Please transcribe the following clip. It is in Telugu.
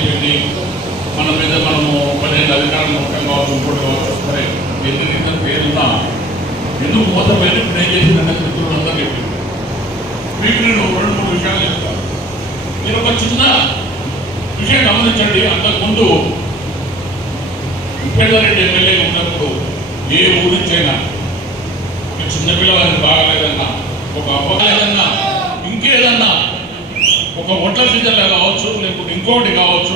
అయిపోయింది, మన మీద మనము 15 అధికారులు మొత్తం కావచ్చు, ఇంకోటి కావచ్చు, సరే ఎందుకు పేరున్నా ఎందుకు మోసపోయింది, ఇప్పుడు ఏం చేసిందంటే మిత్రులందరూ చెప్పింది. మీకు నేను 2-3 విషయాలు చెప్తాను. మీరు ఒక చిన్న విషయం గమనించండి. అంతకుముందు ఉపేందరెడ్డి ఎమ్మెల్యే ఉన్నప్పుడు ఏ ఊరి నుంచైనా చిన్నపిల్లలని బాగలేదన్నా, ఒక అవ్వలేదన్నా, ఇంకేదన్నా, ఒక ఒట్ల సీజన్లో కావచ్చు, లేకపోతే ఇంకోటి కావచ్చు,